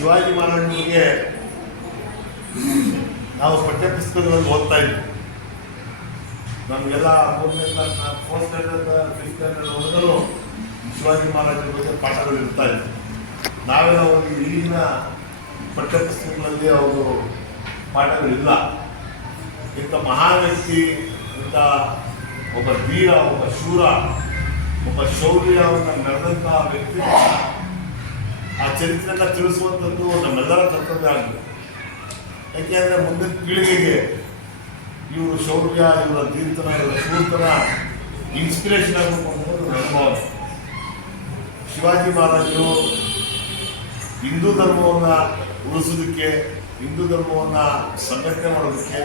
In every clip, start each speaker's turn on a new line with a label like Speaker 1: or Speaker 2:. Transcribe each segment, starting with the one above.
Speaker 1: ಶಿವಾಜಿ ಮಹಾರಾಜರಿಗೆ ನಾವು ಪಠ್ಯಪುಸ್ತಕದಲ್ಲಿ ಓದ್ತಾ ಇದ್ವಿ. ನಮಗೆಲ್ಲ ಮೂರನೇ class fourth standard fifth standard ಓದಿದ್ರು ಶಿವಾಜಿ ಮಹಾರಾಜರ ಬಗ್ಗೆ ಪಾಠಗಳು ಇರ್ತಾ ಇದ್ವು. ನಾವೆಲ್ಲ ಇಲ್ಲಿನ ಈಗಿನ ಪಠ್ಯಪುಸ್ತಕಗಳಲ್ಲಿ ಅವರು ಪಾಠಗಳಿಲ್ಲ. ಇಂಥ ಮಹಾನ್ ಇಂಥ ಒಬ್ಬ ವೀರ, ಒಬ್ಬ ಶೂರ, ಒಬ್ಬ ಶೌರ್ಯವನ್ನು ನಡೆದಂತಹ ವ್ಯಕ್ತಿ ಆ ಚರಿತ್ರೆಯನ್ನು ತಿಳಿಸುವಂಥದ್ದು ನಮ್ಮೆಲ್ಲರ ಕರ್ತವ್ಯ ಆಗಿದೆ. ಯಾಕೆಂದರೆ ಮುಂದಿನ ಪೀಳಿಗೆಗೆ ಇವರು ಶೌರ್ಯ, ಇವರ ಧೀರ್ತನ ಇವರ ಶೂರ್ತನ ಇನ್ಸ್ಪಿರೇಷನ್ ಆಗಬೇಕು ಅನ್ನೋದು ಶಿವಾಜಿ ಮಹಾರಾಜರು ಹಿಂದೂ ಧರ್ಮವನ್ನು ಉಳಿಸೋದಕ್ಕೆ, ಹಿಂದೂ ಧರ್ಮವನ್ನು ಸಂಘಟನೆ ಮಾಡೋದಕ್ಕೆ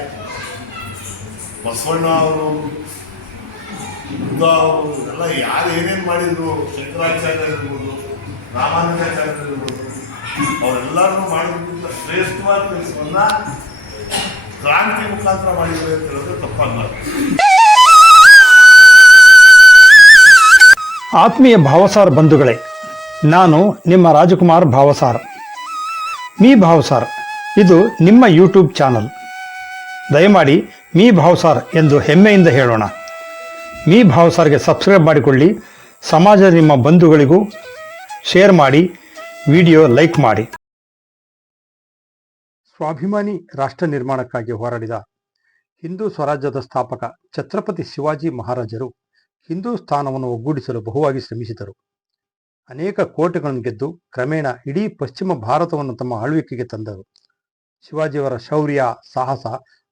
Speaker 1: ಬಸವಣ್ಣ ಅವರು, ಬುದ್ಧ ಅವರು, ಎಲ್ಲ ಯಾರು ಏನೇನು ಮಾಡಿದ್ರು, ಶಂಕರಾಚಾರ್ಯ ಇರ್ಬೋದು ರಾಮಾನುಜಾಚಾರ್ಯ ಇರ್ಬೋದು ಅವರೆಲ್ಲರೂ ಮಾಡೋದಕ್ಕಿಂತ ಶ್ರೇಷ್ಠವಾದ ಕೆಲಸವನ್ನ ಕ್ರಾಂತಿ ಮುಖಾಂತರ ಮಾಡಿದ್ರು ಅಂತ ಹೇಳಿದ್ರೆ ತಪ್ಪಲ್ಲ.
Speaker 2: ಆತ್ಮೀಯ ಭಾವಸಾರ್ ಬಂಧುಗಳೇ, ನಾನು ನಿಮ್ಮ ರಾಜಕುಮಾರ್ ಭಾವಸಾರ್. ಮೀ ಭಾವಸಾರ್, ಇದು ನಿಮ್ಮ ಯೂಟ್ಯೂಬ್ ಚಾನಲ್. ದಯಮಾಡಿ ಮೀ ಭಾವಸಾರ್ ಎಂದು ಹೆಮ್ಮೆಯಿಂದ ಹೇಳೋಣ. ಮೀ ಭಾವಸಾರ್ಗೆ ಸಬ್ಸ್ಕ್ರೈಬ್ ಮಾಡಿಕೊಳ್ಳಿ, ಸಮಾಜದ ನಿಮ್ಮ ಬಂಧುಗಳಿಗೂ ಶೇರ್ ಮಾಡಿ ವಿಡಿಯೋ ಲೈಕ್ ಮಾಡಿ. ಸ್ವಾಭಿಮಾನಿ ರಾಷ್ಟ್ರ ನಿರ್ಮಾಣಕ್ಕಾಗಿ ಹೋರಾಡಿದ ಹಿಂದೂ ಸ್ವರಾಜ್ಯದ ಸ್ಥಾಪಕ ಛತ್ರಪತಿ ಶಿವಾಜಿ ಮಹಾರಾಜರು ಹಿಂದೂ ಸ್ಥಾನವನ್ನು ಒಗ್ಗೂಡಿಸಲು ಬಹುವಾಗಿ ಶ್ರಮಿಸಿದರು. ಅನೇಕ ಕೋಟೆಗಳನ್ನು ಗೆದ್ದು ಕ್ರಮೇಣ ಇಡೀ ಪಶ್ಚಿಮ ಭಾರತವನ್ನು ತಮ್ಮ ಆಳ್ವಿಕೆಗೆ ತಂದರು. ಶಿವಾಜಿಯವರ ಶೌರ್ಯ, ಸಾಹಸ,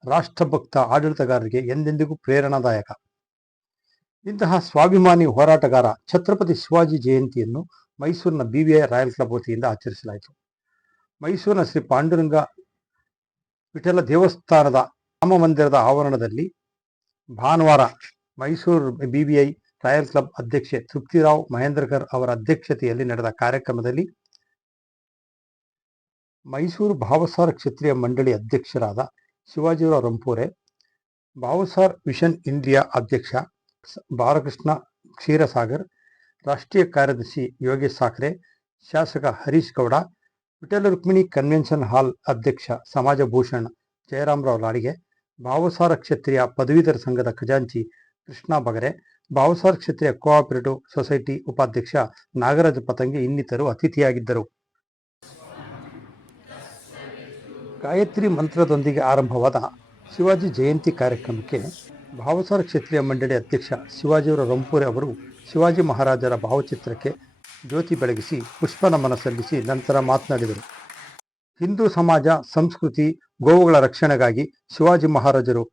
Speaker 2: ರಾಷ್ಟ್ರಭಕ್ತ ಆಡಳಿತಗಾರರಿಗೆ ಎಂದೆಂದಿಗೂ ಪ್ರೇರಣಾದಾಯಕ. ಇಂತಹ ಸ್ವಾಭಿಮಾನಿ ಹೋರಾಟಗಾರ ಛತ್ರಪತಿ ಶಿವಾಜಿ ಜಯಂತಿಯನ್ನು ಮೈಸೂರಿನ ಬಿಬಿಐ ರಾಯಲ್ ಕ್ಲಬ್ ವತಿಯಿಂದ ಆಚರಿಸಲಾಯಿತು. ಮೈಸೂರಿನ ಶ್ರೀ ಪಾಂಡುರಂಗ ವಿಠಲ ದೇವಸ್ಥಾನದ ರಾಮ ಮಂದಿರದ ಆವರಣದಲ್ಲಿ ಭಾನುವಾರ ಮೈಸೂರು ಬಿಬಿಐ ರಾಯಲ್ ಕ್ಲಬ್ ಅಧ್ಯಕ್ಷೆ ತೃಪ್ತಿರಾವ್ ಮಹೇಂದ್ರಕರ್ ಅವರ ಅಧ್ಯಕ್ಷತೆಯಲ್ಲಿ ನಡೆದ ಕಾರ್ಯಕ್ರಮದಲ್ಲಿ ಮೈಸೂರು ಭಾವಸಾರ ಕ್ಷತ್ರಿಯ ಮಂಡಳಿ ಅಧ್ಯಕ್ಷರಾದ ಶಿವಾಜಿರಾವ್ ರಂಪೂರೆ, ಭಾವಸಾರ್ ವಿಷನ್ ಇಂಡಿಯಾ ಅಧ್ಯಕ್ಷ ಬಾಲಕೃಷ್ಣ ಕ್ಷೀರಸಾಗರ್ ರಾಷ್ಟ್ರೀಯ ಕಾರ್ಯದರ್ಶಿ ಯೋಗೇಶ್ ಸಾಕ್ರೆ, ಶಾಸಕ ಹರೀಶ್ ಗೌಡ ವಿಠಲ ರುಕ್ಮಿಣಿ ಕನ್ವೆನ್ಷನ್ ಹಾಲ್ ಅಧ್ಯಕ್ಷ ಸಮಾಜ ಭೂಷಣ್ ಜಯರಾಮರಾವ್ ಲಾಡಿಗೆ ಭಾವಸಾರ ಕ್ಷತ್ರಿಯ ಪದವೀಧರ ಸಂಘದ ಖಜಾಂಚಿ ಕೃಷ್ಣ ಬಗರೆ, ಭಾವಸಾರ ಕ್ಷತ್ರಿಯ ಕೋಆಪರೇಟಿವ್ ಸೊಸೈಟಿ ಉಪಾಧ್ಯಕ್ಷ ನಾಗರಾಜ ಪತಂಗಿ ಇನ್ನಿತರು ಅತಿಥಿಯಾಗಿದ್ದರು. ಗಾಯತ್ರಿ ಮಂತ್ರದೊಂದಿಗೆ ಆರಂಭವಾದ ಶಿವಾಜಿ ಜಯಂತಿ ಕಾರ್ಯಕ್ರಮಕ್ಕೆ ಭಾವಸಾರ ಕ್ಷೇತ್ರೀಯ ಮಂಡಳಿ ಅಧ್ಯಕ್ಷ ಶಿವಾಜಿಯವರ ರಂಪೂರೆ ಅವರು ಶಿವಾಜಿ ಮಹಾರಾಜರ ಭಾವಚಿತ್ರಕ್ಕೆ ಜ್ಯೋತಿ ಬೆಳಗಿಸಿ ಪುಷ್ಪ ನಮನ ಸಲ್ಲಿಸಿ ನಂತರ ಮಾತನಾಡಿದರು. ಹಿಂದೂ ಸಮಾಜ, ಸಂಸ್ಕೃತಿ, ಗೋವುಗಳ ರಕ್ಷಣೆಗಾಗಿ ಶಿವಾಜಿ ಮಹಾರಾಜರು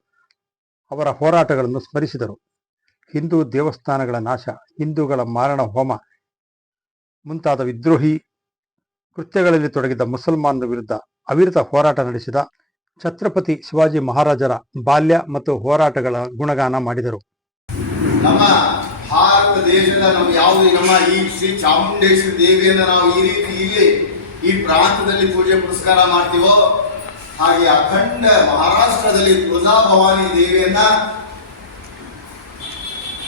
Speaker 2: ಅವರ ಹೋರಾಟಗಳನ್ನು ಸ್ಮರಿಸಿದರು. ಹಿಂದೂ ದೇವಸ್ಥಾನಗಳ ನಾಶ, ಹಿಂದೂಗಳ ಮಾರಣ ಹೋಮ, ಮುಂತಾದ ವಿದ್ರೋಹಿ ಕೃತ್ಯಗಳಲ್ಲಿ ತೊಡಗಿದ್ದ ಮುಸಲ್ಮಾನರ ವಿರುದ್ಧ ಅವಿರತ ಹೋರಾಟ ನಡೆಸಿದ ಛತ್ರಪತಿ ಶಿವಾಜಿ ಮಹಾರಾಜರ ಬಾಲ್ಯ ಮತ್ತು ಹೋರಾಟಗಳ ಗುಣಗಾನ ಮಾಡಿದರು.
Speaker 3: ನಮ್ಮ ದೇಶದ ನಮ್ಮ ಯಾವುದು ನಮ್ಮ ಈ ಶ್ರೀ ಚಾಮುಂಡೇಶ್ವರಿ ದೇವಿಯನ್ನ ನಾವು ಈ ರೀತಿ ಇಲ್ಲಿ ಈ ಪ್ರಾಂತದಲ್ಲಿ ಪೂಜೆ ಪುರಸ್ಕಾರ ಮಾಡ್ತೀವೋ, ಹಾಗೆ ಅಖಂಡ ಮಹಾರಾಷ್ಟ್ರದಲ್ಲಿ ತುಳಜಾ ಭವಾನಿ ದೇವಿಯನ್ನ,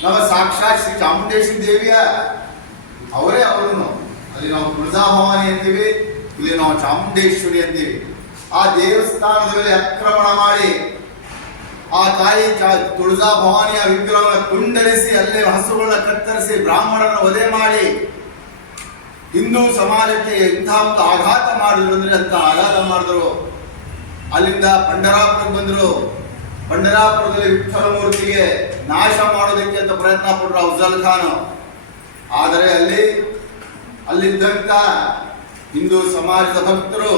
Speaker 3: ನಮ್ಮ ಸಾಕ್ಷಾತ್ ಶ್ರೀ ಚಾಮುಂಡೇಶ್ವರಿ ದೇವಿಯ, ಅವರೇ ಅವರನ್ನು. ಅಲ್ಲಿ ನಾವು ತುಳಜಾ ಭವಾನಿ ಅಂತೀವಿ, ಇಲ್ಲಿ ನಾವು ಚಾಮುಂಡೇಶ್ವರಿ ಅಂತೀವಿ. ಆ ದೇವಸ್ಥಾನದಲ್ಲಿ ಆಕ್ರಮಣ ಮಾಡಿ ಆ ತಾಯಿ ತುಳಜಾ ಭವಾನಿಯ ವಿಗ್ರಹವನ್ನು ಕುಂಡರಿಸಿ ಅಲ್ಲೇ ಹಸುಗಳನ್ನ ಕತ್ತರಿಸಿ, ಬ್ರಾಹ್ಮಣರನ್ನು ವಧೆ ಮಾಡಿ, ಹಿಂದೂ ಸಮಾಜಕ್ಕೆ ಇಂತಹ ಒಂದು ಆಘಾತ ಮಾಡಿದ್ರು ಅಂದ್ರೆ ಅಂತ ಆಘಾತ ಮಾಡಿದ್ರು? ಅಲ್ಲಿಂದ ಪಂಡರಾಪುರಕ್ಕೆ ಬಂದ್ರು. ಪಂಡರಾಪುರದಲ್ಲಿ ವಿಠಲ ಮೂರ್ತಿಗೆ ನಾಶ ಮಾಡೋದಕ್ಕೆ ಅಂತ ಪ್ರಯತ್ನ ಪಟ್ಟರು ಅಫ್ಜಲ್ ಖಾನ್. ಆದರೆ ಅಲ್ಲಿ, ಅಲ್ಲಿದ್ದಂತ ಹಿಂದೂ ಸಮಾಜದ ಭಕ್ತರು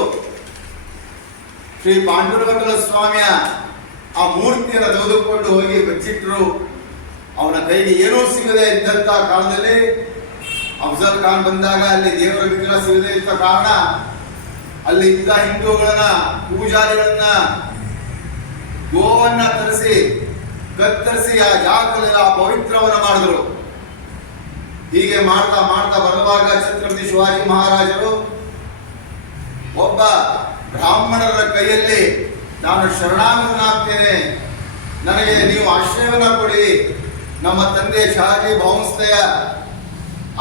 Speaker 3: ಶ್ರೀ ಪಾಂಡುರಂಗಲ ಸ್ವಾಮಿಯ ಆ ಮೂರ್ತಿಯನ್ನು ತೆಗೆದುಕೊಂಡು ಹೋಗಿ ಬಚ್ಚಿಟ್ರು. ಅವನ ಕೈಗೆ ಏನೂ ಸಿಗದೆ ಇದ್ದಂತ ಕಾಲದಲ್ಲಿ ಅಫ್ಜಲ್ ಖಾನ್ ಬಂದಾಗ ಅಲ್ಲಿ ದೇವರ ವಿಗ್ರಹ ಸಿಗದೆ ಇದ್ದ ಕಾರಣ ಅಲ್ಲಿ ಇದ್ದ ಹಿಂದೂಗಳನ್ನ, ಪೂಜಾರಿಗಳನ್ನ ಗೋವನ್ನ ತರಿಸಿ, ಕತ್ತರಿಸಿ ಆ ಜಾಗದಲ್ಲಿ ಆ ಪವಿತ್ರವನ್ನ ಮಾಡಿದ್ರು. ಹೀಗೆ ಮಾಡ್ತಾ ಮಾಡ್ತಾ ಬರುವಾಗ ಛತ್ರಪತಿ ಶಿವಾಜಿ ಮಹಾರಾಜರು ಒಬ್ಬ ಬ್ರಾಹ್ಮಣರ ಕೈಯಲ್ಲಿ ನಾನು ಶರಣಾಗತನಾಗ್ತೇನೆ. ನನಗೆ ನೀವು ಆಶ್ರಯವನ್ನು ಕೊಡಿ. ನಮ್ಮ ತಂದೆ ಶಹಾಜಿ ಭೌಂಸ್ತೆಯ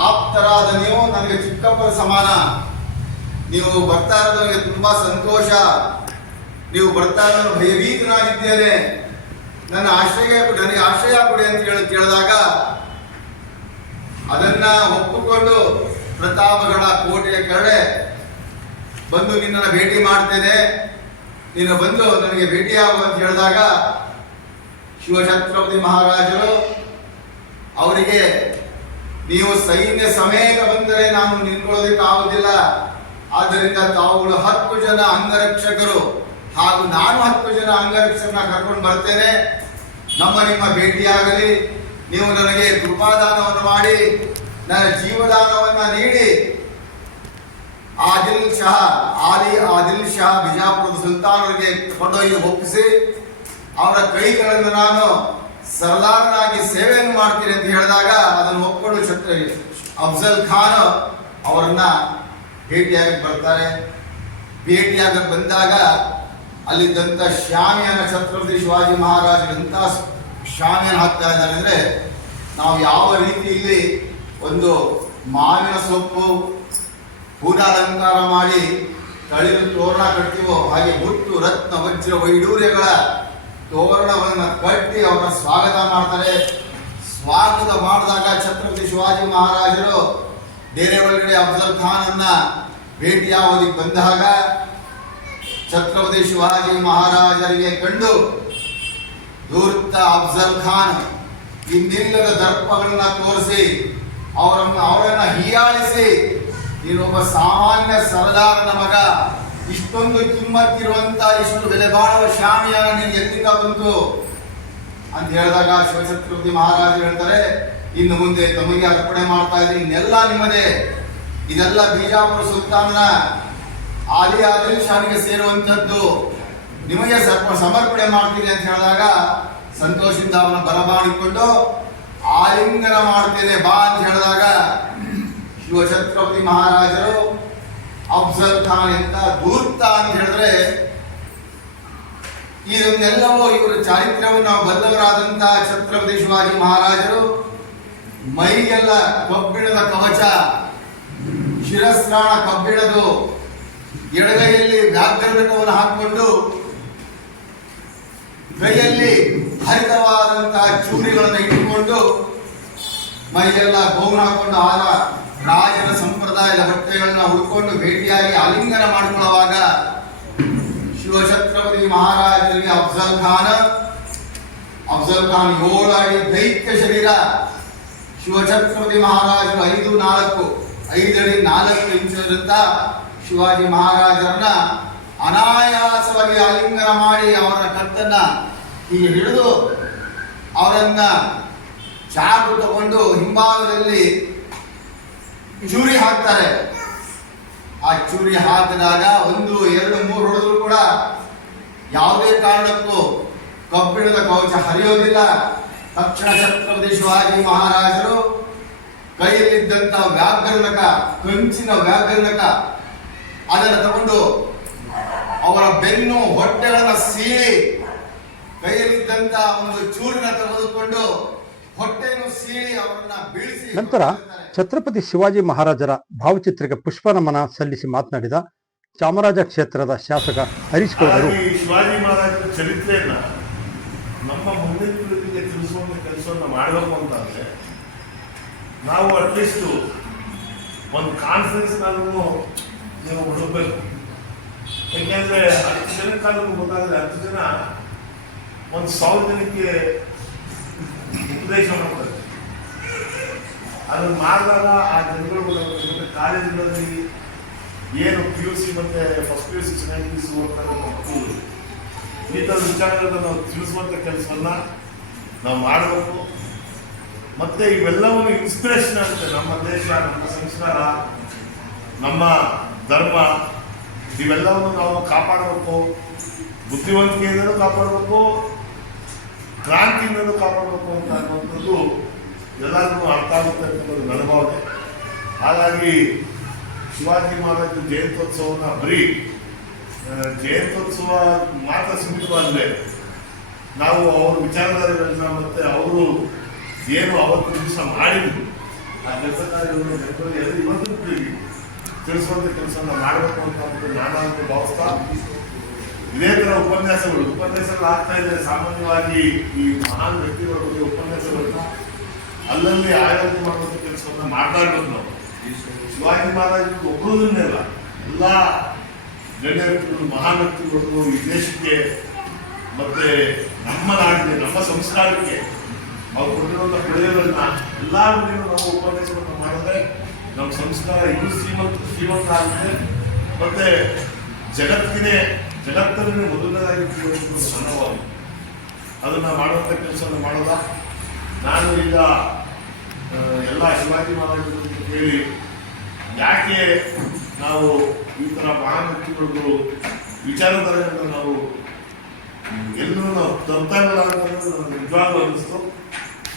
Speaker 3: ಆಪ್ತರಾದ ನೀವು ನನಗೆ ಚಿಕ್ಕಪ್ಪರ ಸಮಾನ. ನೀವು ಬರ್ತಾ ಇರೋದು ನನಗೆ ತುಂಬಾ ಸಂತೋಷ. ನೀವು ಬರ್ತಾ ಇರೋದು ಭಯಭೀತನಾಗಿದ್ದೇನೆ ನನ್ನ ಆಶ್ರಯ ನನಗೆ ಆಶ್ರಯ ಕೊಡಿ ಅಂತ ಹೇಳಿ ಕೇಳಿದಾಗ, ಅದನ್ನ ಒಪ್ಪಿಕೊಂಡು ಪ್ರತಾಪಗಡ ಕೋಟೆಯ ಕಡೆ ಬಂದು ನಿನ್ನನ್ನು ಭೇಟಿ ಮಾಡ್ತೇನೆ. ನೀನು ಬಂದು ನನಗೆ ಭೇಟಿಯಾಗು ಅಂತ ಹೇಳಿದಾಗ ಶಿವಛತ್ರಪತಿ ಮಹಾರಾಜರು, ಅವರಿಗೆ ನೀವು ಸೈನ್ಯ ಸಮೇತ ಬಂದರೆ ನಾನು ನಿಂತ್ಕೊಳ್ಳೋದಕ್ಕೆ ಆಗುವುದಿಲ್ಲ. ಆದ್ದರಿಂದ ತಾವುಗಳು ಹತ್ತು ಜನ ಅಂಗರಕ್ಷಕರು ಹಾಗೂ ನಾನು ಹತ್ತು ಜನ ಅಂಗರಕ್ಷಕನ ಕರ್ಕೊಂಡು ಬರ್ತೇನೆ. ನಮ್ಮ ನಿಮ್ಮ ಭೇಟಿಯಾಗಲಿ. ನೀವು ನನಗೆ ಕೃಪಾದಾನವನ್ನು ಮಾಡಿ, ನನ್ನ ಜೀವದಾನವನ್ನು ನೀಡಿ. ಆದಿಲ್ ಶಾ, ಆಲಿ ಆದಿಲ್ ಶಾ ಬಿಜಾಪುರದ ಸುಲ್ತಾನರಿಗೆ ಕೊಂಡೊಯ್ದು ಒಪ್ಪಿಸಿ ಅವರ ಕೈಗಳನ್ನು ನಾನು ಸರದಾರನಾಗಿ ಸೇವೆಯನ್ನು ಮಾಡ್ತೀನಿ ಅಂತ ಹೇಳಿದಾಗ ಅದನ್ನು ಒಪ್ಪಿಕೊಂಡು ಛತ್ರ ಅಫ್ಜಲ್ ಖಾನ್ ಅವರನ್ನ ಭೇಟಿಯಾಗಿ ಬರ್ತಾರೆ. ಭೇಟಿಯಾಗ ಬಂದಾಗ ಅಲ್ಲಿದ್ದಂಥ ಶ್ಯಾಮಿಯನ ಛತ್ರಪತಿ ಶಿವಾಜಿ ಮಹಾರಾಜರು ಎಂಥ ಶಾಮಿಯಾನ ಹಾಕ್ತಾ ಇದ್ದಾರೆ ಅಂದರೆ ನಾವು ಯಾವ ರೀತಿಯಲ್ಲಿ ಒಂದು ಮಾವಿನ ಸೊಪ್ಪು ಹೂನಾಲಂಕಾರ ಮಾಡಿ ತಳಿರು ತೋರಣ ಕಟ್ತೀವೋ? ಹಾಗೆ ಮುಟ್ಟು, ರತ್ನ, ವಜ್ರ, ವೈಡೂರ್ಯಗಳ ತೋರಣವನ್ನು ಕಟ್ಟಿ ಅವರ ಸ್ವಾಗತ ಮಾಡ್ತಾರೆ. ಸ್ವಾಗತ ಮಾಡಿದಾಗ ಛತ್ರಪತಿ ಶಿವಾಜಿ ಮಹಾರಾಜರು ಬೇರೆ ಒಳಗಡೆ ಅಫ್ಜಲ್ ಖಾನ್ ಅನ್ನ ಭೇಟಿಯಾಗೋದಿಕ್ಕೆ ಬಂದಾಗ ಛತ್ರಪತಿ ಶಿವಾಜಿ ಮಹಾರಾಜರಿಗೆ ಕಂಡು, ದೂರ್ತ ಅಫ್ಜಲ್ ಖಾನ್ ಇನ್ನಿಲ್ಲದ ದರ್ಪಗಳನ್ನ ತೋರಿಸಿ, ಅವರನ್ನು, ಅವರನ್ನ ಹೀಯಾಳಿಸಿ ನೀನೊಬ್ಬ ಸಾಮಾನ್ಯ ಸರದಾರನ ಮಗ. ಇಷ್ಟೊಂದು ಕಿಮ್ಮತ್ತಿರುವಂತ, ಇಷ್ಟು ಬೆಲೆ ಬಾಳುವ ಶಾಮಿಯಾನ ನೀನು ಎಲ್ಲಿಂದ ಬಂತು? ಅಂತ ಹೇಳಿದಾಗ ಶಿವಛತ್ರಪತಿ ಮಹಾರಾಜ ಹೇಳ್ತಾರೆ, ಇನ್ನು ಮುಂದೆ ತಮಗೆ ಅರ್ಪಣೆ ಮಾಡ್ತಾ ಇದ್ದೀನಿ. ಇನ್ನೆಲ್ಲ ನಿಮ್ಮದೇ. ಇದೆಲ್ಲ ಬಿಜಾಪುರ ಸುಲ್ತಾನನ ಆಲಿ ಆದಿಲ್ ಶಾನಿಗೆ ಸೇರುವಂತದ್ದು ನಿಮಗೆ ಸರ್ಪ ಸಮರ್ಪಣೆ ಮಾಡ್ತೀನಿ ಅಂತ ಹೇಳಿದಾಗ ಸಂತೋಷದಿಂದ ಅವನ ಬರಮಾಡಿಕೊಂಡು, ಆಲಿಂಗನ ಮಾಡ್ತೇನೆ, ಬಾ ಅಂತ ಹೇಳಿದಾಗ ಶಿವಛತ್ರಪತಿ ಮಹಾರಾಜರು ಅಫ್ಜಲ್ ಖಾನ್ ಎಂತ ದೂರ್ತ ಅಂತ ಹೇಳಿದ್ರೆ, ಇದನ್ನೆಲ್ಲವೂ ಇವರ ಚಾರಿತ್ರ್ಯವನ್ನು ಬಲ್ಲವರಾದಂತಹ ಛತ್ರಪತಿ ಶಿವಾಜಿ ಮಹಾರಾಜರು ಮೈಗೆಲ್ಲ ಕಬ್ಬಿಣದ ಕವಚ ಶಿರಸ್ನಾಣ ಕಬ್ಬಿಣದು ಎಡಗೈಯಲ್ಲಿ ವ್ಯಾಕರಣವನ್ನು ಹಾಕಿಕೊಂಡು ಕೈಯಲ್ಲಿ ಹರಿತವಾದಂತಹ ಚೂರಿಗಳನ್ನು ಇಟ್ಟುಕೊಂಡು ಮೈಗೆಲ್ಲ ಗೌನ್ ಹಾಕೊಂಡು ಆಗ ರಾಜನ ಸಂಪ್ರದಾಯದ ಬಟ್ಟೆಗಳನ್ನ ಹುಡ್ಕೊಂಡು ಭೇಟಿಯಾಗಿ ಆಲಿಂಗನ ಮಾಡಿಕೊಳ್ಳುವಾಗ ಶಿವಛತ್ರಪತಿ ಮಹಾರಾಜರಿಗೆ ಅಫ್ಜಲ್ ಖಾನ್ ಅಫ್ಜಲ್ ಖಾನ್ ಏಳು ದೈತ್ಯ ಶರೀರ, ಶಿವಛತ್ರಪತಿ ಮಹಾರಾಜರು ಐದು, ನಾಲ್ಕು, ಐದಡಿ ನಾಲ್ಕು ಇಂಚಿನಿಂದ ಶಿವಾಜಿ ಮಹಾರಾಜರನ್ನ ಅನಾಯಾಸವಾಗಿ ಆಲಿಂಗನ ಮಾಡಿ ಅವರ ಕತ್ತನ್ನ ಹೀಗೆ ಹಿಡಿದು ಅವರನ್ನ ಚಾಕು ತಗೊಂಡು ಹಿಂಭಾಗದಲ್ಲಿ ಚೂರಿ ಹಾಕ್ತಾರೆ. ಆ ಚೂರಿ ಹಾಕಿದಾಗ ಒಂದು, ಎರಡು, ಮೂರು ಹೊಡೆದ್ರು ಕೂಡ ಯಾವುದೇ ಕಾರಣಕ್ಕೂ ಕಬ್ಬಿಣದ ಕವಚ ಹರಿಯೋದಿಲ್ಲ. ತಕ್ಷಣ ಛತ್ರಪತಿ ಶಿವಾಜಿ ಮಹಾರಾಜರು ಕೈಯಲ್ಲಿದ್ದಂತ ವ್ಯಾಕರಣಕ ಕಂಚಿನ ವ್ಯಾಕರಣಕ ಅದನ್ನು ತಗೊಂಡು ಅವರ ಬೆನ್ನು ಹೊಟ್ಟೆಗಳನ್ನ ಸೀಳಿ ಕೈಯಲ್ಲಿದ್ದಂತ ಒಂದು ಚೂರಿನ ತೆಗೆದುಕೊಂಡು ಹೊಟ್ಟೆಯನ್ನು ಸೀಳಿ ಅವರನ್ನ ಬೀಳಿಸಿ
Speaker 2: ನಂತರ ಛತ್ರಪತಿ ಶಿವಾಜಿ ಮಹಾರಾಜರ ಭಾವಚಿತ್ರಕ್ಕೆ ಪುಷ್ಪ ನಮನ ಸಲ್ಲಿಸಿ ಮಾತನಾಡಿದ ಚಾಮರಾಜ ಕ್ಷೇತ್ರದ ಶಾಸಕ ಹರೀಶ್ ಗೌಡರು.
Speaker 1: ಶಿವಾಜಿ ಮಹಾರಾಜರ ಚರಿತ್ರೆಯನ್ನ ನಮ್ಮ ಮುಂದಿನ ಪೀಳಿಗೆಗೆ ತಿಳಿಸುವಂತ ಕೆಲಸವನ್ನು ಮಾಡಬೇಕು ಅಂತಂದ್ರೆ ನಾವು ಅಟ್ಲೀಸ್ಟ್ ಒಂದು ಕಾನ್ಫರೆನ್ಸ್ ನಾನು ನೀವು ಹುಡುಕ್ಬೇಕು. ಯಾಕೆಂದ್ರೆ ಹತ್ತು ಜನಕ್ಕಾದ್ರೂ ಗೊತ್ತಾದ್ರೆ ಹತ್ತು ಜನ ಒಂದು ಸಾವಿರ ಜನಕ್ಕೆ ಉಪದೇಶ ಮಾಡ್ತಾರೆ. ಅದನ್ನ ಮಾಡಿದಾಗ ಆ ಜನಗಳು ಕಾಲೇಜುಗಳಲ್ಲಿ ಏನು ಪಿ ಯು ಸಿ ಮತ್ತೆ first P U C second P U C ಓದ್ತಾರೆ ಈ ಥರ ವಿಚಾರಗಳನ್ನ ನಾವು ತಿಳಿಸುವಂಥ ಕೆಲಸವನ್ನ ನಾವು ಮಾಡಬೇಕು. ಮತ್ತೆ ಇವೆಲ್ಲವನ್ನು ಇನ್ಸ್ಪಿರೇಷನ್ ಆಗುತ್ತೆ. ನಮ್ಮ ದೇಶ, ನಮ್ಮ ಸಂಸ್ಕಾರ ನಮ್ಮ ಧರ್ಮ, ಇವೆಲ್ಲವನ್ನು ನಾವು ಕಾಪಾಡಬೇಕು. ಬುದ್ಧಿವಂತಿಕೆಯಿಂದಲೂ ಕಾಪಾಡಬೇಕು. ಕ್ರಾಂತಿಯಿಂದಲೂ ಕಾಪಾಡಬೇಕು ಅಂತ ಅನ್ನುವಂಥದ್ದು ಎಲ್ಲರಿಗೂ ಅರ್ಥ ಆಗುತ್ತೆ ಅನ್ನೋದು ನನ್ನ ಭಾವನೆ. ಹಾಗಾಗಿ ಶಿವಾಜಿ ಮಹಾರಾಜ ಜಯಂತ್ಯೋತ್ಸವನ ಬರೀ ಜಯಂತ್ಯೋತ್ಸವ ಮಾತ್ರ ಸೀಮಿತವಾಗಿದೆ ನಾವು ಅವ್ರ ವಿಚಾರಧಾರೆಗಳನ್ನ ಮತ್ತೆ ಅವರು ಏನು ಅವತ್ತು ದಿವಸ ಮಾಡಿದ್ರು, ಆ ಕೆಲಸ ಕಾರ್ಯಗಳನ್ನು ಎಲ್ಲ ಇವತ್ತು ಪೀಳಿಗೆ ತಿಳಿಸುವಂತ ಕೆಲಸವನ್ನ ಮಾಡಬೇಕು ಅಂತ ನಾನು ಅಂತ ಭಾವಿಸ್ತಾ ಇದೇ ತರ ಉಪನ್ಯಾಸಗಳು. ಉಪನ್ಯಾಸಗಳು ಆಗ್ತಾ ಇದೆ ಸಾಮಾನ್ಯವಾಗಿ ಈ ಮಹಾನ್ ವ್ಯಕ್ತಿಗಳ ಬಗ್ಗೆ ಉಪನ್ಯಾಸಗಳನ್ನ ಅಲ್ಲಲ್ಲಿ ಆಯೋಜನೆ ಮಾಡುವಂಥ ಕೆಲಸವನ್ನ ಮಾಡ್ತಾ ಇರೋದು ನಾವು ಶಿವಾಜಿ ಮಹಾರಾಜ್ ಒಬ್ಬರದನ್ನೇ ಅಲ್ಲ, ಎಲ್ಲ ಗಣ್ಯ ವ್ಯಕ್ತಿಗಳು ಮಹಾನ್ ವ್ಯಕ್ತಿಗಳು ಈ ದೇಶಕ್ಕೆ ಮತ್ತೆ ನಮ್ಮ ನಾಡಿಗೆ, ನಮ್ಮ ಸಂಸ್ಕಾರಕ್ಕೆ ಅವ್ರು ಕೊಟ್ಟಿರುವಂಥ ಕೊಡುಗೆಗಳನ್ನ ಎಲ್ಲರಿಗೂ ನಾವು ಉಪನ್ಯಾಸಗಳನ್ನ ಮಾಡಿದ್ರೆ ನಮ್ಮ ಸಂಸ್ಕಾರ ಇನ್ನೂ ಶ್ರೀಮಂತ ಶ್ರೀಮಂತ ಆಗುತ್ತೆ. ಮತ್ತೆ ಜಗತ್ತಿನೇ ಜಗತ್ತನ್ನೇ ಮೊದಲನೇದಾಗಿ ನನ್ನ ಅದನ್ನು ಮಾಡುವಂಥ ಕೆಲಸವನ್ನು ಮಾಡೋದ? ನಾನು ಈಗ ಎಲ್ಲ ಶಿವಾಜಿ ಮಹಾರಾಜರ ಬಗ್ಗೆ ಕೇಳಿ ಯಾಕೆ ನಾವು ಈ ಥರ ಮಹಾನ್ ವ್ಯಕ್ತಿಗಳು ವಿಚಾರಧಾರೆಯನ್ನು ನಾವು ಎಲ್ಲರೂ ನಾವು ತರ್ತಾ ಇಲ್ಲ ಅನ್ನೋದು ನಿಜವಾಗ್ಲೂ ಅನ್ನಿಸ್ತು.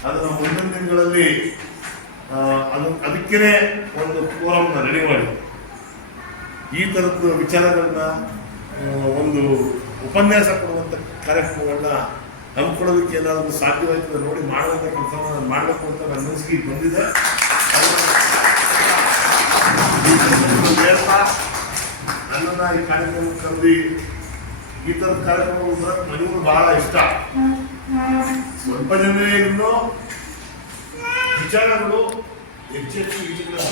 Speaker 1: ಅದನ್ನು ಮುಂದಿನ ದಿನಗಳಲ್ಲಿ ಅದು ಅದಕ್ಕೇ ಒಂದು ಫೋರಮ್ನ ರೆಡಿ ಮಾಡಿ. ಈ ಥರದ್ದು ವಿಚಾರಗಳನ್ನ ಒಂದು ಉಪನ್ಯಾಸ ಕೊಡುವಂಥ ಕಾರ್ಯಕ್ರಮಗಳನ್ನ ಹಮ್ಮಿಕೊಳ್ಳೋದಕ್ಕೆ ಏನಾದರೂ ಸಾಧ್ಯವಾಗ್ತದೆ ನೋಡಿ ಮಾಡುವಂಥ ಕೆಲಸ ಮಾಡಬೇಕು ಅಂತ ನನ್ನ ಮನಸ್ಸಿಗೆ ಬಂದಿದೆ. ಹೇಳ್ತಾ ನನ್ನನ್ನು ಈ ಕಾರ್ಯಕ್ರಮಕ್ಕೆ ಕರೆದಿ, ಈ ಥರದ ಕಾರ್ಯಕ್ರಮ ನನಗೂ ಬಹಳ ಇಷ್ಟ. ಸ್ವಲ್ಪ ಜನ ಇನ್ನೂ ವಿಚಾರಗಳು ಹೆಚ್ಚೆಚ್ಚು ಹೆಚ್ಚು ವಿಚಾರ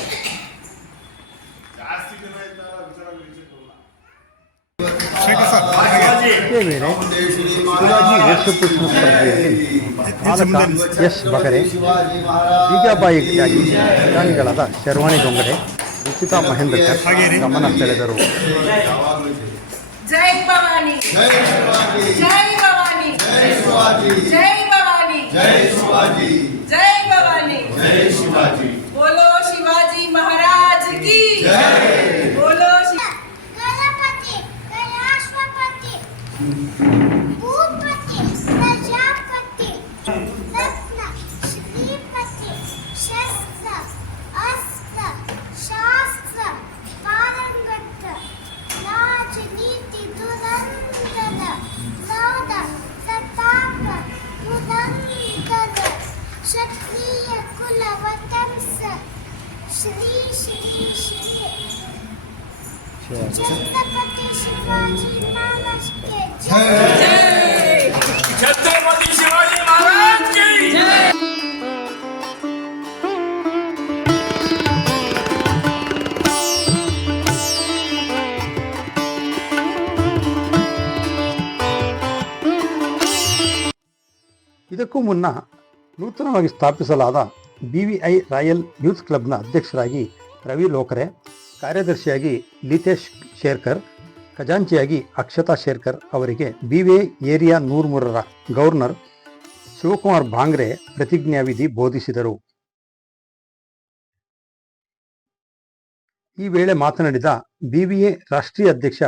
Speaker 1: ಜಾಸ್ತಿ ಜನ ಇದ್ದಾರೆ ವಿಚಾರಗಳು ಹೆಚ್ಚಿಲ್ಲ
Speaker 2: ವೇಳೆ ಶಿವಾಜಿ ವೇಷಭೂಷಣ ಸ್ಪರ್ಧೆಯಲ್ಲಿ ಎಸ್ ಬಗರೆ ಬೀಜಾಬಾಯಿಯಾಗಿ ಪ್ರಧಾನಿಗಳಾದ ಶರ್ವಾಣಿ ದೊಂಗಡೆ ರುಚಿತಾ ಮಹೇಂದ್ರಕರ್ ಗಮನ ಸೆಳೆದರು
Speaker 4: ಜೈ ಭವಾನಿ.
Speaker 3: ಜೈ
Speaker 4: ಭವಾನಿ
Speaker 3: ಜೈ ಶಿವಾಜಿ
Speaker 4: ಜೈ ಭವಾನಿ.
Speaker 3: ಜೈ ಶಿವಾಜಿ
Speaker 4: ಜೈ ಭವಾನಿ.
Speaker 3: ಜೈ ಶಿವಾಜಿ.
Speaker 2: ಇದಕ್ಕೂ ಮುನ್ನ ನೂತನವಾಗಿ ಸ್ಥಾಪಿಸಲಾದ ಬಿವಿಐ ರಾಯಲ್ ಯೂತ್ ಕ್ಲಬ್ನ ಅಧ್ಯಕ್ಷರಾಗಿ ರವಿ ಲೋಕರೆ, ಕಾರ್ಯದರ್ಶಿಯಾಗಿ ಲಿತೇಶ್ ಶೇರ್ಕರ್, ಖಜಾಂಚಿಯಾಗಿ ಅಕ್ಷತಾ ಶೇರ್ಕರ್ ಅವರಿಗೆ ಬಿವಿಐ ಏರಿಯಾ ನೂರ್ಮೂರರ ಗವರ್ನರ್ ಶಿವಕುಮಾರ್ ಭಾಂಗ್ರೆ ಪ್ರತಿಜ್ಞಾವಿಧಿ ಬೋಧಿಸಿದರು. ಈ ವೇಳೆ ಮಾತನಾಡಿದ ಬಿವಿಎ ರಾಷ್ಟ್ರೀಯ ಅಧ್ಯಕ್ಷ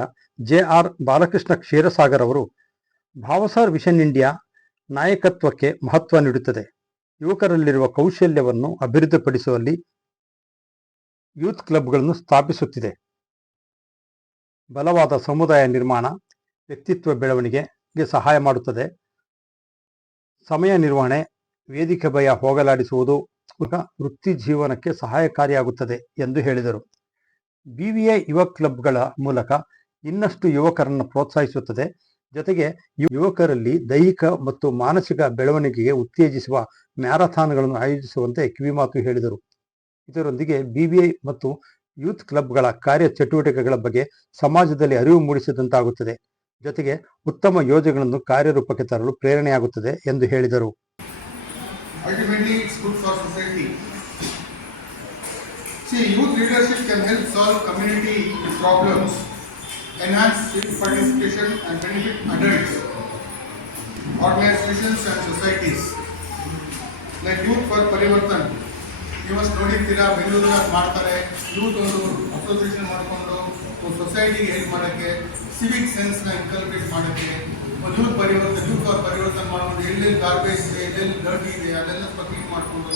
Speaker 2: ಜೆ ಆರ್ ಬಾಲಕೃಷ್ಣ ಕ್ಷೀರಸಾಗರ್ ಅವರು, ಭಾವಸಾರ್ ವಿಷನ್ ಇಂಡಿಯಾ ನಾಯಕತ್ವಕ್ಕೆ ಮಹತ್ವ ನೀಡುತ್ತದೆ. ಯುವಕರಲ್ಲಿರುವ ಕೌಶಲ್ಯವನ್ನು ಅಭಿವೃದ್ಧಿಪಡಿಸುವಲ್ಲಿ ಯೂತ್ ಕ್ಲಬ್ಗಳನ್ನು ಸ್ಥಾಪಿಸುತ್ತಿದೆ. ಬಲವಾದ ಸಮುದಾಯ ನಿರ್ಮಾಣ ವ್ಯಕ್ತಿತ್ವ ಬೆಳವಣಿಗೆಗೆ ಸಹಾಯ ಮಾಡುತ್ತದೆ. ಸಮಯ ನಿರ್ವಹಣೆ, ವೇದಿಕೆ ಭಯ ಹೋಗಲಾಡಿಸುವುದು ವೃತ್ತಿ ಜೀವನಕ್ಕೆ ಸಹಾಯಕಾರಿಯಾಗುತ್ತದೆ ಎಂದು ಹೇಳಿದರು. ಬಿವಿಎ ಯುವ ಕ್ಲಬ್ಗಳ ಮೂಲಕ ಇನ್ನಷ್ಟು ಯುವಕರನ್ನು ಪ್ರೋತ್ಸಾಹಿಸುತ್ತದೆ. ಜೊತೆಗೆ ಯುವಕರಲ್ಲಿ ದೈಹಿಕ ಮತ್ತು ಮಾನಸಿಕ ಬೆಳವಣಿಗೆಗೆ ಉತ್ತೇಜಿಸುವ ಮ್ಯಾರಥಾನ್ಗಳನ್ನು ಆಯೋಜಿಸುವಂತೆ ಕಿವಿಮಾತು ಹೇಳಿದರು. ಇದರೊಂದಿಗೆ ಬಿಬಿಐ ಮತ್ತು ಯೂತ್ ಕ್ಲಬ್ಗಳ ಕಾರ್ಯ ಚಟುವಟಿಕೆಗಳ ಬಗ್ಗೆ ಸಮಾಜದಲ್ಲಿ ಅರಿವು ಮೂಡಿಸಿದಂತಾಗುತ್ತದೆ. ಜೊತೆಗೆ ಉತ್ತಮ ಯೋಜನೆಗಳನ್ನು ಕಾರ್ಯರೂಪಕ್ಕೆ ತರಲು ಪ್ರೇರಣೆಯಾಗುತ್ತದೆ ಎಂದು ಹೇಳಿದರು.
Speaker 5: See, youth leadership can help solve community problems, enhance civic participation and benefit adults, organizations and societies. Like Youth for Parivartan, ನೀವು ಅಷ್ಟು ನೋಡಿರ್ತೀರಾ ಬೆಂಗಳೂರಿನಾಗ ಮಾಡ್ತಾರೆ ಯೂತ್ ಒಂದು ಅಸೋಸಿಯೇಷನ್ ಮಾಡಿಕೊಂಡು ಒಂದು ಸೊಸೈಟಿಗೆ ಹೆಲ್ಪ್ ಮಾಡೋಕ್ಕೆ ಸಿವಿಕ್ ಸೆನ್ಸ್ನ ಇನ್ಕಲ್ಕೇಟ್ ಮಾಡೋಕ್ಕೆ ಒಂದು ಯೂತ್ ಪರಿವರ್ತನೆ ಯೂತ್ ಫಾರ್ ಪರಿವರ್ತನೆ ಮಾಡ್ಕೊಂಡು ಎಲ್ಲೆಲ್ಲಿ ಗಾರ್ಬೇಜ್ ಇದೆ ಎಲ್ಲೆಲ್ಲಿ ಡರ್ಟಿ ಇದೆ ಅದೆಲ್ಲ ಸ್ವಲ್ಪ ಕ್ಲೀನ್ ಮಾಡಿಕೊಂಡು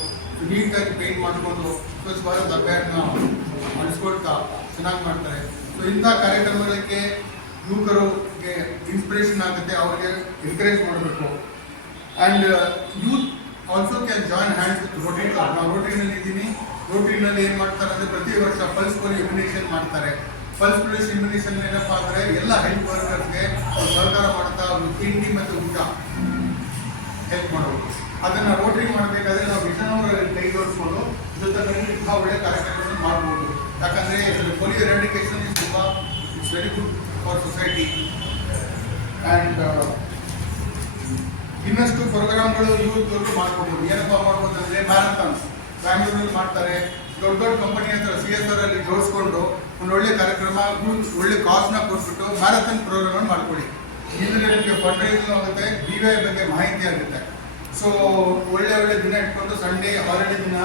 Speaker 5: ನೀಟಾಗಿ ಪೇಂಟ್ ಮಾಡಿಕೊಂಡು ಸ್ವಚ್ಛ ಭಾರತ್ ಅಭಿಯಾನ ನಡೆಸ್ಕೊಳ್ತಾ ಚೆನ್ನಾಗಿ ಮಾಡ್ತಾರೆ ಸೊ ಇಂಥ ಕಾರ್ಯಕ್ರಮಗಳಿಗೆ ಯುವಕರಿಗೆ ಇನ್ಸ್ಪಿರೇಷನ್ ಆಗುತ್ತೆ, ಅವರಿಗೆ ಎನ್ಕರೇಜ್ ಮಾಡಬೇಕು. And youth also can join hands with Rotary club ನಾವು ರೋಟರಿನಲ್ಲಿ ಇದ್ದೀನಿ ರೋಟರಿನಲ್ಲಿ ಏನು ಮಾಡ್ತಾರೆ ಅಂದರೆ ಪ್ರತಿ ವರ್ಷ ಪಲ್ಸ್ ಪೋಲಿಯೋ ಇಮ್ಯುನೇಷನ್ ಮಾಡ್ತಾರೆ. ಪಲ್ಸ್ ಪೋಲಿಯೋ ಇಮ್ಯುನೇಷನ್ ಏನಪ್ಪ ಅಂದರೆ ಎಲ್ಲ ಹೆಲ್ತ್ ವರ್ಕರ್ಸ್ಗೆ ಸರ್ಕಾರ ಮಾಡ್ತಾ ಒಂದು ತಿಂಡಿ ಮತ್ತು ಊಟ ಹೆಲ್ಪ್ ಮಾಡೋದು ಅದನ್ನು ರೋಟರಿ ಮಾಡಬೇಕಾದ್ರೆ ನಾವು ವಿಷನ್ ಕೈ ಜೋಡಿಸ್ಕೊಂಡು ಜೊತೆಗೆ ಇಂಥ ಒಳ್ಳೆ ಕಾರ್ಯಕ್ರಮಗಳನ್ನು ಮಾಡ್ಬೋದು. ಯಾಕಂದರೆ polio eradication is good for society. And ಇನ್ನಷ್ಟು ಪ್ರೋಗ್ರಾಮ್ಗಳು ಯೂತ್ ಮಾಡ್ಕೊಬೋದು. ಏನಪ್ಪ ಮಾಡ್ಬೋದು ಅಂದರೆ ಮ್ಯಾರಥಾನ್ ಬ್ಯಾಂಗ್ಳೂರಲ್ಲಿ ಮಾಡ್ತಾರೆ. ದೊಡ್ಡ ದೊಡ್ಡ ಕಂಪನಿ ಹತ್ರ ಸಿ ಎಸ್ ಆರ್ ಅಲ್ಲಿ ಜೋಡಿಸ್ಕೊಂಡು ಒಂದು ಒಳ್ಳೆ ಕಾರ್ಯಕ್ರಮ ಒಳ್ಳೆ ಕಾಸ್ಟ್ನ ಕೊಟ್ಬಿಟ್ಟು ಮ್ಯಾರಥಾನ್ ಪ್ರೋಗ್ರಾಮ್ ಮಾಡ್ಕೊಳ್ಳಿ. ಇದರಿಂದ ನಿಮಗೆ ಫಂಡ್ ರೈಸಿಂಗ್ ಆಗುತ್ತೆ ಬಿ ವೈ ಬಗ್ಗೆ ಮಾಹಿತಿ ಆಗುತ್ತೆ. ಸೊ ಒಳ್ಳೆ ಒಳ್ಳೆ ದಿನ ಇಟ್ಕೊಂಡು ಸಂಡೇ ಹಾಲಿಡೇ ದಿನ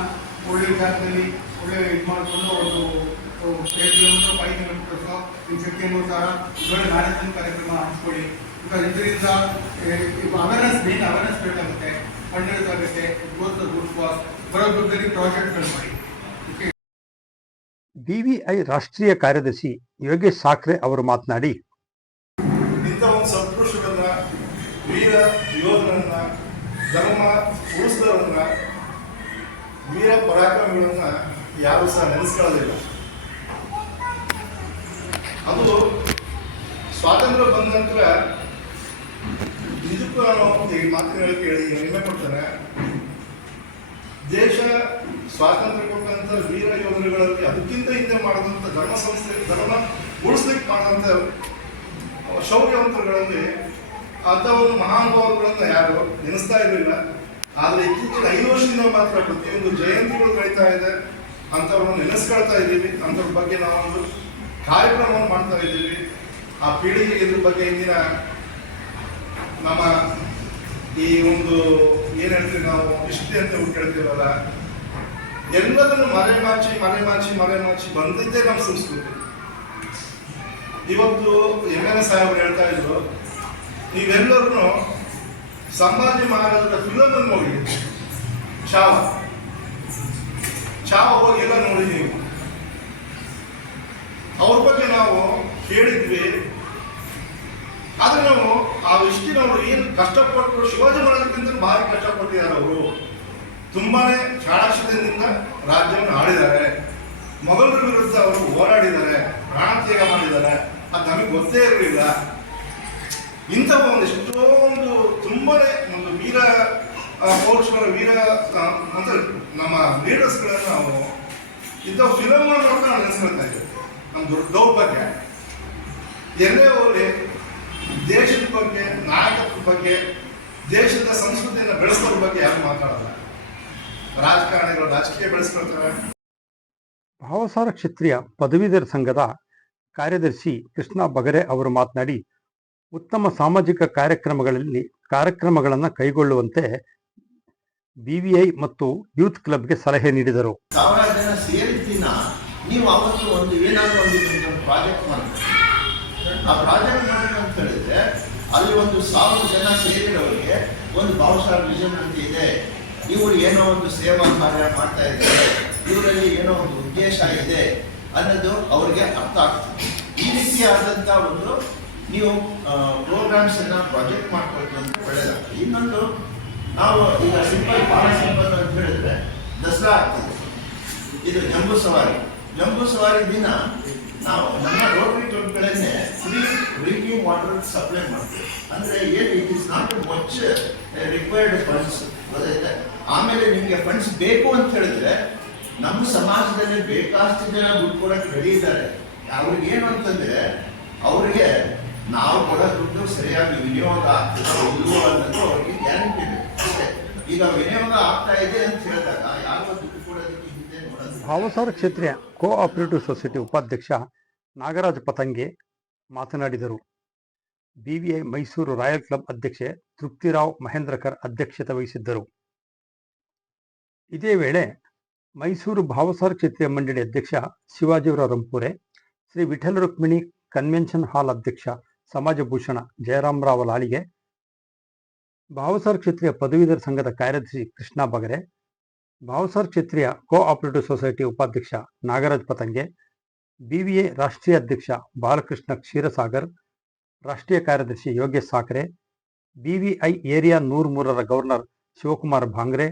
Speaker 5: ಒಳ್ಳೆ ಜಾಗದಲ್ಲಿ ಒಳ್ಳೆ ಇದು ಮಾಡಿಕೊಂಡು ಒಂದು ಏಳು ಕಿಲೋಮೀಟರ್ ಫೈವ್ ಕಿಲೋಮೀಟರ್ಸ್ ನಿಮ್ಮ ಶಕ್ತಿ ಅನುಸಾರ ಒಳ್ಳೆ ಮ್ಯಾರಥಾನ್ ಕಾರ್ಯಕ್ರಮ ಹಂಚ್ಕೊಳ್ಳಿ. ಬಿಕಾಸ್ ಇದರಿಂದ ಅವೇರ್ನೆಸ್ ಮೇನ್ ಅವೇರ್ನೆಸ್ ಬೇಕಾಗುತ್ತೆ. ಆಗುತ್ತೆ ರೈಸ್ ಆಗುತ್ತೆ ಗ್ರೋತ್ ಗುಡ್ ಕಾಸ್ ಬರೋ ದುಡ್ಡಲ್ಲಿ ಪ್ರಾಜೆಕ್ಟ್ಗಳು ಮಾಡಿ
Speaker 2: ಬಿವಿಐ ರಾಷ್ಟ್ರೀಯ ಕಾರ್ಯದರ್ಶಿ ಯೋಗೇಶ್ ಸಾಕ್ರೆ ಅವರು ಮಾತನಾಡಿ
Speaker 1: ಇಂಥ ಒಂದು ಸತ್ಪುರುಷರನ್ನ ವೀರ ಯೋಧರನ್ನ ಧರ್ಮ ಉಳಿಸಿದವರನ್ನ ವೀರ ಪರಾಕ್ರಮಿಗಳನ್ನ ಯಾರು ಸಹ ನೆನೆಸ್ಕೊಳ್ಳೋದಿಲ್ಲ ಅದು ಸ್ವಾತಂತ್ರ್ಯ ಬಂದ ನಂತರ ನಿಜಕ್ಕೂ ನಾನು ಈ ಮಾತಿನ ಹೇಳಿ ಕೇಳಿ ಹೆಮ್ಮೆ ಕೊಡ್ತಾರೆ ದೇಶ ಸ್ವಾತಂತ್ರ್ಯ ಕೊಟ್ಟಂತ ವೀರ ಯೋಧರುಗಳಲ್ಲಿ ಅದಕ್ಕಿಂತ ಹಿಂದೆ ಮಾಡಿದಂಥ ಧರ್ಮ ಸಂಸ್ಥೆ, ಧರ್ಮ ಉಳಿಸ್ಲಿಕ್ಕೆ ಮಾಡಿದಂಥ ಶೌರ್ಯವಂತರುಗಳಲ್ಲಿ ಅಂಥ ಒಂದು ಮಹಾನುಭಾವರುಗಳನ್ನ ಯಾರು ನೆನೆಸ್ತಾ ಇರಲಿಲ್ಲ. ಆದರೆ ಇತ್ತೀಚಿನ ಐದು ವರ್ಷದಿಂದ ಮಾತ್ರ ಪ್ರತಿಯೊಂದು ಜಯಂತಿಗಳು ಕಳೀತಾ ಇದೆ. ಅಂಥವ್ರನ್ನ ನೆನೆಸ್ಕೊಳ್ತಾ ಇದ್ದೀವಿ. ಅಂಥವ್ರ ಬಗ್ಗೆ ನಾವೊಂದು ಕಾರ್ಯಕ್ರಮವನ್ನು ಮಾಡ್ತಾ ಇದ್ದೀವಿ. ಆ ಪೀಳಿಗೆ ಇದ್ರ ಬಗ್ಗೆ ಇಂದಿನ ನಮ್ಮ ಈ ಒಂದು ಏನು ಹೇಳ್ತೀವಿ ನಾವು ಇಷ್ಟ ಅಂತ ಕೇಳ್ತೀವಲ್ಲ, ಎಲ್ಲದನ್ನು ಮರೆಮಾಚಿ ಮರೆಮಾಚಿ ಮರೆಮಾಚಿ ಬಂದಿದ್ದೇ ನಮ್ಮ ಸಂಸ್ಕೃತಿ. ಇವತ್ತು ಎಂ ಎಲ್ ಎ ಸಾಹೇಬ್ರು ಹೇಳ್ತಾ ಇದ್ರು ನೀವೆಲ್ಲರೂ ಸಂಭಾಜಿ ಮಹಾರಾಜರ ಫಿಲಮ್ ಅನ್ನು ನೋಡಿ. ಚಾವ. ಚಾವ ಹೋಗಿ ಎಲ್ಲ ನೋಡಿ ನೀವು. ಅವ್ರ ಬಗ್ಗೆ ನಾವು ಹೇಳಿದ್ವಿ ಆದ್ರೆ ನಾವು ಆ ಇಷ್ಟಿನವರು ಏನು ಕಷ್ಟಪಟ್ಟು ಶಿವಾಜಿ ಮಹಾರಾಜಕ್ಕಿಂತ ಭಾರಿ ಕಷ್ಟಪಟ್ಟಿದ್ದಾರೆ ಅವರು. ತುಂಬಾನೇ ಚಾಣಾಕ್ಷದಿಂದ ರಾಜ್ಯವನ್ನು ಆಳಿದ್ದಾರೆ. ಮೊಘಲರ ವಿರುದ್ಧ ಅವರು ಹೋರಾಡಿದ್ದಾರೆ ಪ್ರಾಣತ್ಯಾಗ ಮಾಡಿದ್ದಾರೆ. ಅದು ನಮಗೆ ಗೊತ್ತೇ ಇರಲಿಲ್ಲ. ಇಂಥ ಒಂದು ಎಷ್ಟೊಂದು ತುಂಬಾನೇ ಒಂದು ವೀರ ಪೌರುಷರ ವೀರ ಅಂದ್ರೆ ನಮ್ಮ ಲೀಡರ್ಸ್ಗಳನ್ನು ನಾವು ಇಂಥ ಫಿಲಮ್ ನಾವು ನೆನೆಸ್ಕೊಳ್ತಾ ಇದ್ದೇವೆ ನಮ್ಮ ದೌರ್ಭಾಗ್ಯ. ಎಲ್ಲೇ ಹೋಗ್ಲಿ ದೇಶದ ಬಗ್ಗೆ ನಾಯಕತ್ವದ ಬಗ್ಗೆ ದೇಶದ ಸಂಸ್ಕೃತಿಯನ್ನು ಬೆಳೆಸೋದ್ರ ಬಗ್ಗೆ ಯಾರು ಮಾತಾಡಲ್ಲ. ರಾಜಕಾರಣಿಗಳು ರಾಜಕೀಯ ಬೆಳೆಸ್ಕೊಳ್ತಾರೆ.
Speaker 2: ಭಾವಸಾರ ಕ್ಷತ್ರಿಯ ಪದವೀಧರ ಸಂಘದ ಕಾರ್ಯದರ್ಶಿ ಕೃಷ್ಣ ಬಗರೆ ಅವರು ಮಾತನಾಡಿ ಉತ್ತಮ ಸಾಮಾಜಿಕ ಕಾರ್ಯಕ್ರಮಗಳಲ್ಲಿ ಕಾರ್ಯಕ್ರಮಗಳನ್ನು ಕೈಗೊಳ್ಳುವಂತೆ ಬಿವಿಐ ಮತ್ತು ಯೂತ್ ಕ್ಲಬ್ಗೆ ಸಲಹೆ ನೀಡಿದರು
Speaker 3: ಸಾವಿರಾರು ಜನ ಸೇರಿದ ದಿನ ನೀವು ಒಂದು ಏನಾದರೂ ಒಂದು ಪ್ರಾಜೆಕ್ಟ್ ಮಾಡಬೇಕು ಆ ಪ್ರಾಜೆಕ್ಟ್ ಮಾಡಬೇಕಂತ ಹೇಳಿದ್ರೆ, ಅಲ್ಲಿ ಒಂದು ಸಾವಿರ ಜನ ಸೇರಿರೋರಿಗೆ ಒಂದು ಬಹುಶಃ ವಿಷನ್ ಅಂತ ಇದೆ. ಇವರು ಏನೋ ಒಂದು ಸೇವಾ ಕಾರ್ಯ ಮಾಡ್ತಾ ಇದ್ದಾರೆ. ಇವರಲ್ಲಿ ಏನೋ ಒಂದು ಉದ್ದೇಶ ಇದೆ ಅನ್ನೋದು ಅವರಿಗೆ ಅರ್ಥ ಆಗ್ತದೆ. ಈ ರೀತಿಯಾದಂಥ ಒಂದು ನೀವು ಪ್ರೋಗ್ರಾಮ್ಸ್ ಅನ್ನ ಪ್ರಾಜೆಕ್ಟ್ ಮಾಡ್ಕೊಳ್ತು ಅಂತ ಒಳ್ಳೆಯದಾಗ್ತದೆ ಇನ್ನೊಂದು ನಾವು ಈಗ ಸಿಂಪಲ್ ಭಾಳ ಸಿಂಪಲ್ ಅಂತ ಹೇಳಿದ್ರೆ ದಸರಾ ಆಗ್ತಿದೆ. ಇದು ಜಂಬೂ ಸವಾರಿ ಜಂಬೂ ಸವಾರಿ ದಿನ ನಾವು ನಮ್ಮ ರೋಟರಿ ಕ್ಲಬ್ಗಳನ್ನೇ ಫ್ರೀ ಡ್ರಿಂಕಿಂಗ್ ವಾಟರ್ ಸಪ್ಲೈ ಮಾಡ್ತೀವಿ. ಅಂದರೆ ಏನು it is not much required funds ಗೊತ್ತಾಯ್ತಾ? ಆಮೇಲೆ ನಿಮಗೆ ಫಂಡ್ಸ್ ಬೇಕು ಅಂತ ಹೇಳಿದ್ರೆ ನಮ್ಮ ಸಮಾಜದಲ್ಲಿ ಬೇಕಾಷ್ಟು ಜನ ದುಡ್ಡು ಕೊಡಕ್ಕೆ ರೆಡಿ ಇದ್ದಾರೆ. ಅವ್ರಿಗೆ ಏನು ಅಂತಂದ್ರೆ, ಅವ್ರಿಗೆ ನಾವು ಕೊಡೋ ದುಡ್ಡು ಸರಿಯಾಗಿ ವಿನಿಯೋಗ ಆಗ್ತದೆ ಇಲ್ಲವೋ ಅನ್ನೋದು ಅವ್ರಿಗೆ ಗ್ಯಾರಂಟಿ ಇದೆ. ಈಗ ವಿನಿಯೋಗ ಆಗ್ತಾ ಇದೆ ಅಂತ ಹೇಳಿದಾಗ ಯಾರು ದುಡ್ಡು ಕೊಡೋದಕ್ಕೆ ಹಿಂದೆ ನೋಡೋದು
Speaker 2: ಭಾವಸಾರ ಕ್ಷೇತ್ರೀಯ ಕೋ ಆಪರೇಟಿವ್ ಸೊಸೈಟಿ ಉಪಾಧ್ಯಕ್ಷ ನಾಗರಾಜ್ ಪತಂಗೆ ಮಾತನಾಡಿದರು. ಬಿವಿಐ ಮೈಸೂರು ರಾಯಲ್ ಕ್ಲಬ್ ಅಧ್ಯಕ್ಷೆ ತೃಪ್ತಿರಾವ್ ಮಹೇಂದ್ರಕರ್ ಅಧ್ಯಕ್ಷತೆ ವಹಿಸಿದ್ದರು. ಇದೇ ವೇಳೆ ಮೈಸೂರು ಭಾವಸಾರ ಕ್ಷೇತ್ರೀಯ ಮಂಡಳಿ ಅಧ್ಯಕ್ಷ ಶಿವಾಜಿವರ ರಂಪುರೆ, ಶ್ರೀ ವಿಠಲ ರುಕ್ಮಿಣಿ ಕನ್ವೆನ್ಷನ್ ಹಾಲ್ ಅಧ್ಯಕ್ಷ ಸಮಾಜಭೂಷಣ ಜಯರಾಮರಾವ್ ಲಾಳಿಗೆ ಭಾವಸಾರ ಕ್ಷೇತ್ರೀಯ ಪದವೀಧರ ಸಂಘದ ಕಾರ್ಯದರ್ಶಿ Krishna Bagare Bhavsar cooperative society ಉಪಾಧ್ಯಕ್ಷ ನಾಗರಾಜ್ ಪತಂಗೆ ಬಿವಿಎ ರಾಷ್ಟ್ರೀಯ ಅಧ್ಯಕ್ಷ ಬಾಲಕೃಷ್ಣ ಕ್ಷೀರಸಾಗರ್, ರಾಷ್ಟ್ರೀಯ ಕಾರ್ಯದರ್ಶಿ ಯೋಗೇಶ್ ಸಾಕ್ರೆ ಬಿವಿಐ ಏರಿಯಾ ನೂರ ಮೂರರ ಗವರ್ನರ್ ಶಿವಕುಮಾರ್ ಭಾಂಗ್ರೆ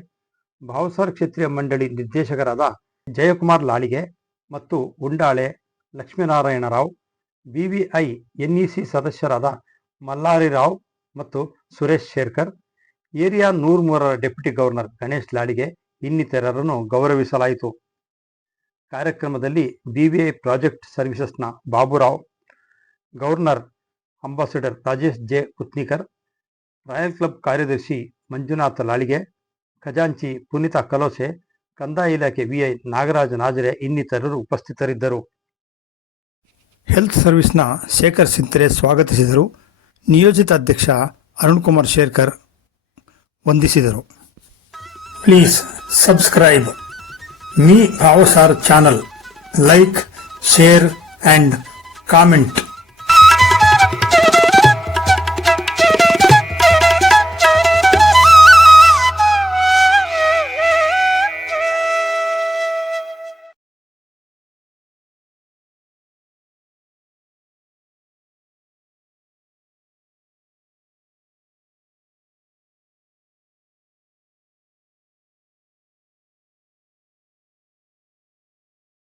Speaker 2: ಭಾವಸಾರ್ ಕ್ಷೇತ್ರೀಯ ಮಂಡಳಿ ನಿರ್ದೇಶಕರಾದ ಜಯಕುಮಾರ್ ಲಾಳಿಗೆ ಮತ್ತು ಉಂಡಾಳೆ ಲಕ್ಷ್ಮೀನಾರಾಯಣ ರಾವ್ ಬಿವಿಐ ಎನ್ಇಸಿ ಸದಸ್ಯರಾದ ಮಲ್ಲಾರಿ ರಾವ್ ಮತ್ತು ಸುರೇಶ್ ಶೇರ್ಕರ್, ಏರಿಯಾ ನೂರ ಮೂರರ ಡೆಪ್ಯೂಟಿ ಗವರ್ನರ್ ಗಣೇಶ್ ಲಾಳಿಗೆ ಇನ್ನಿತರರನ್ನು ಗೌರವಿಸಲಾಯಿತು. ಕಾರ್ಯಕ್ರಮದಲ್ಲಿ BVI project ಸರ್ವಿಸಸ್ನ Baburao governor ambassador Rajesh J Kutnikar royal club ಕಾರ್ಯದರ್ಶಿ ಮಂಜುನಾಥ ಲಾಳಿಗೆ, ಖಜಾಂಚಿ ಪುನೀತ ಕಲೋಸೆ, ಕಂದಾಯ ಇಲಾಖೆ ವಿಐ ನಾಗರಾಜ ನಾಜರೆ ಇನ್ನಿತರರು ಉಪಸ್ಥಿತರಿದ್ದರು.
Speaker 6: ಹೆಲ್ತ್ ಸರ್ವಿಸ್ನ ಶೇಖರ್ ಸಿಂತ್ರೆ ಸ್ವಾಗತಿಸಿದರು. ನಿಯೋಜಿತ ಅಧ್ಯಕ್ಷ ಅರುಣ್ ಕುಮಾರ್ ಶೇರ್ಕರ್ ವಂದಿಸಿದರು. Please subscribe Mee Bhavsar channel like share and comment